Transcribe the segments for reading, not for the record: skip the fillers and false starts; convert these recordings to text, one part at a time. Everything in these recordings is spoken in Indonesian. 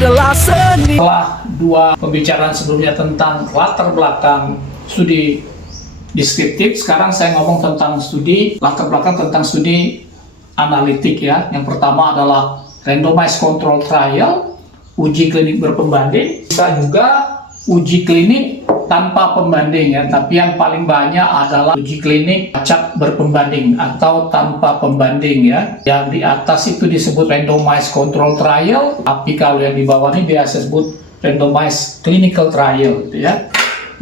adalah seni. Setelah dua pembicaraan sebelumnya tentang latar belakang studi deskriptif, sekarang saya ngomong tentang latar belakang tentang studi analitik ya. Yang pertama adalah randomized control trial, uji klinik berpembanding, bisa juga uji klinik tanpa pembanding ya, tapi yang paling banyak adalah uji klinik acak berpembanding atau tanpa pembanding ya. Yang di atas itu disebut randomized control trial, tapi kalau yang di bawah ini biasa disebut randomized clinical trial gitu ya.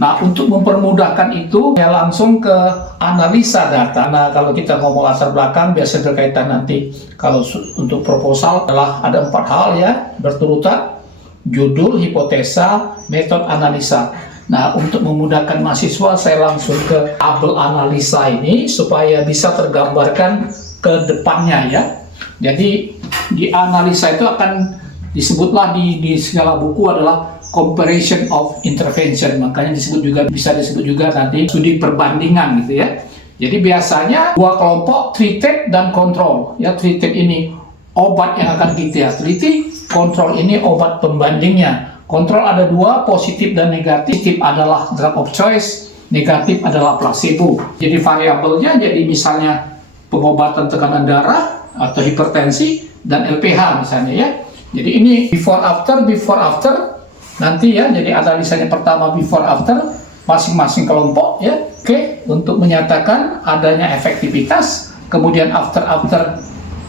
Nah, untuk mempermudahkan itu, ya langsung ke analisa data. Nah, kalau kita ngomong latar belakang, biasa berkaitan nanti kalau untuk proposal adalah ada 4 hal ya, berturutan: judul, hipotesa, metode analisa. Nah, untuk memudahkan mahasiswa, saya langsung ke tabel analisa ini supaya bisa tergambarkan ke depannya ya. Jadi, di analisa itu akan disebutlah di segala buku adalah comparison of intervention, makanya bisa disebut juga nanti studi perbandingan gitu ya. Jadi biasanya dua kelompok, treated dan control ya. Treated ini obat yang akan kita teliti, control ini obat pembandingnya. Kontrol ada dua, positif dan negatif. Positif adalah drug of choice, negatif adalah placebo. Jadi variabelnya jadi misalnya pengobatan tekanan darah atau hipertensi dan LPH misalnya ya. Jadi ini before after nanti ya. Jadi analisanya pertama before after masing-masing kelompok ya. Oke, untuk menyatakan adanya efektivitas, kemudian after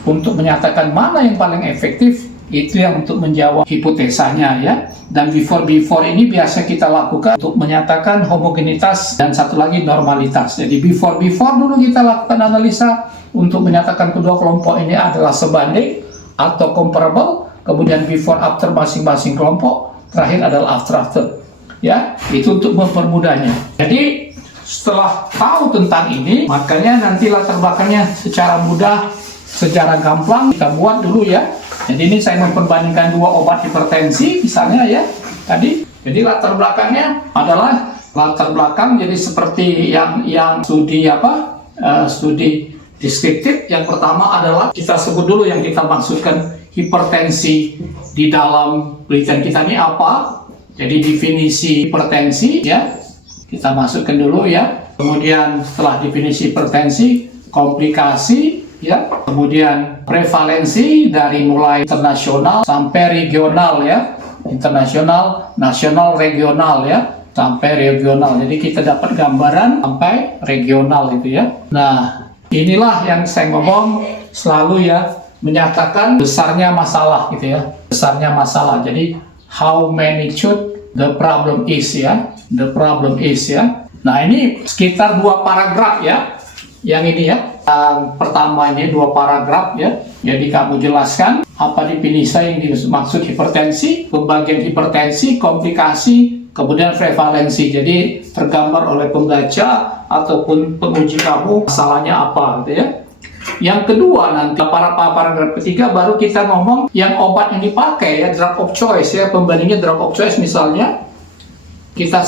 untuk menyatakan mana yang paling efektif, itu yang untuk menjawab hipotesanya ya. Dan before ini biasa kita lakukan untuk menyatakan homogenitas dan satu lagi normalitas. Jadi before dulu kita lakukan analisa untuk menyatakan kedua kelompok ini adalah sebanding atau comparable, kemudian before after masing-masing kelompok, terakhir adalah after ya. Itu untuk mempermudahnya. Jadi setelah tahu tentang ini, makanya nanti latar belakangnya secara mudah, secara gampang kita buat dulu ya. Jadi ini saya memperbandingkan dua obat hipertensi misalnya ya tadi. Jadi latar belakangnya adalah latar belakang jadi seperti yang studi studi deskriptif. Yang pertama adalah kita sebut dulu yang kita maksudkan hipertensi di dalam penelitian kita ini apa. Jadi definisi hipertensi ya kita masukkan dulu ya. Kemudian setelah definisi hipertensi, komplikasi ya, kemudian prevalensi dari mulai internasional sampai regional ya, internasional, nasional, regional ya, sampai regional. Jadi kita dapat gambaran sampai regional itu ya. Nah, inilah yang saya ngomong selalu ya, menyatakan besarnya masalah gitu ya, besarnya masalah. Jadi how magnitude the problem is ya, the problem is ya. Nah, ini sekitar 2 paragraf ya, yang ini ya. Yang pertama ini 2 paragraf ya. Jadi kamu jelaskan apa definisi yang dimaksud hipertensi, pembagian hipertensi, komplikasi, kemudian prevalensi. Jadi tergambar oleh pembaca ataupun penguji kamu masalahnya apa gitu ya. Yang kedua nanti paragraf ketiga baru kita ngomong yang obat yang dipakai ya, drug of choice ya, pembandingnya drug of choice. Misalnya kita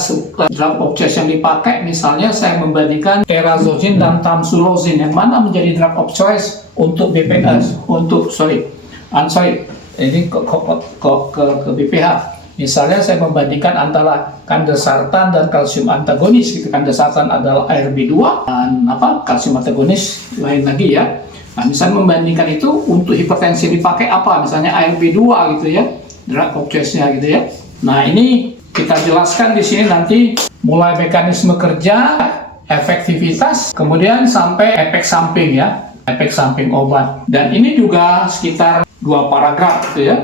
drug of choice yang dipakai, misalnya saya membandingkan terazolin dan tamsulozin, yang mana menjadi drug of choice untuk BPH, ini ke BPH. Misalnya saya membandingkan antara kandesartan dan kalsium antagonis gitu. Kandesartan adalah ARB2 dan kalsium antagonis lain lagi ya. Nah, misalnya membandingkan itu untuk hipertensi dipakai apa? Misalnya ARB2 gitu ya, drug of choice-nya gitu ya. Nah, ini kita jelaskan di sini nanti mulai mekanisme kerja, efektivitas, kemudian sampai efek samping ya, efek samping obat. Dan ini juga sekitar 2 paragraf gitu ya,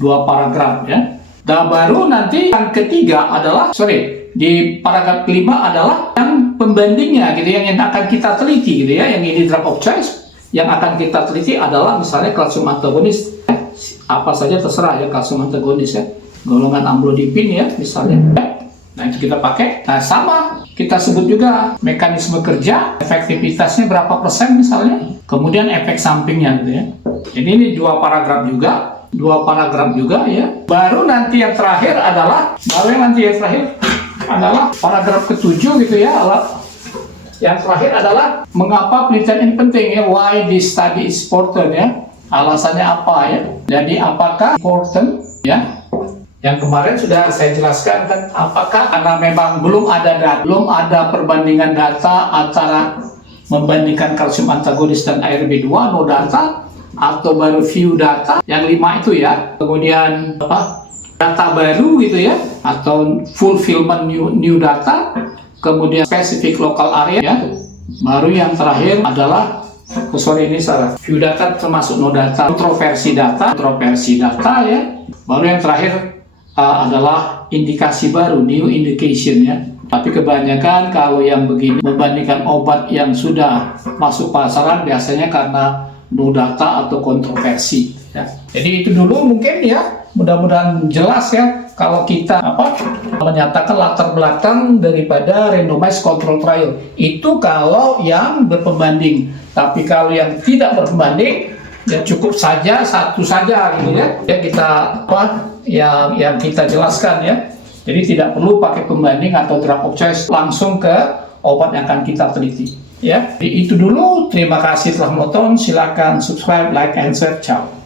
2 paragraf ya. Dan baru nanti yang ketiga adalah, di paragraf kelima adalah yang pembandingnya gitu, yang akan kita teliti gitu ya. Yang ini drug of choice, yang akan kita teliti adalah misalnya kalsium antagonis, apa saja terserah ya kalsium antagonis ya, golongan amlodipin ya misalnya. Nah, itu kita pakai. Nah, sama kita sebut juga mekanisme kerja, efektivitasnya berapa persen misalnya, kemudian efek sampingnya gitu ya. Jadi ini 2 paragraf juga ya. Baru nanti yang terakhir adalah paragraf ke-7 gitu ya. Yang terakhir adalah mengapa penelitian ini penting ya, why this study is important ya. Alasannya apa ya. Jadi apakah important ya, Yang kemarin sudah saya jelaskan kan, apakah karena memang belum ada perbandingan data antara membandingkan kalsium antagonis dan ARB2, no data, atau baru view data, yang 5 itu ya, kemudian data baru gitu ya, atau fulfillment new data, kemudian specific local area ya, baru yang terakhir adalah ini salah, view data termasuk no data, kontroversi data ya, baru yang terakhir adalah indikasi baru, new indication ya. Tapi kebanyakan kalau yang begini membandingkan obat yang sudah masuk pasaran biasanya karena no data atau kontroversi ya. Jadi itu dulu mungkin ya, mudah-mudahan jelas ya kalau kita menyatakan latar belakang daripada randomized control trial. Itu kalau yang berpembanding. Tapi kalau yang tidak berpembanding ya cukup saja satu saja gitu ya. Ya kita yang kita jelaskan ya. Jadi tidak perlu pakai pembanding atau drug of choice, langsung ke obat yang akan kita teliti. Ya, itu dulu. Terima kasih telah menonton. Silakan subscribe, like, and share. Ciao.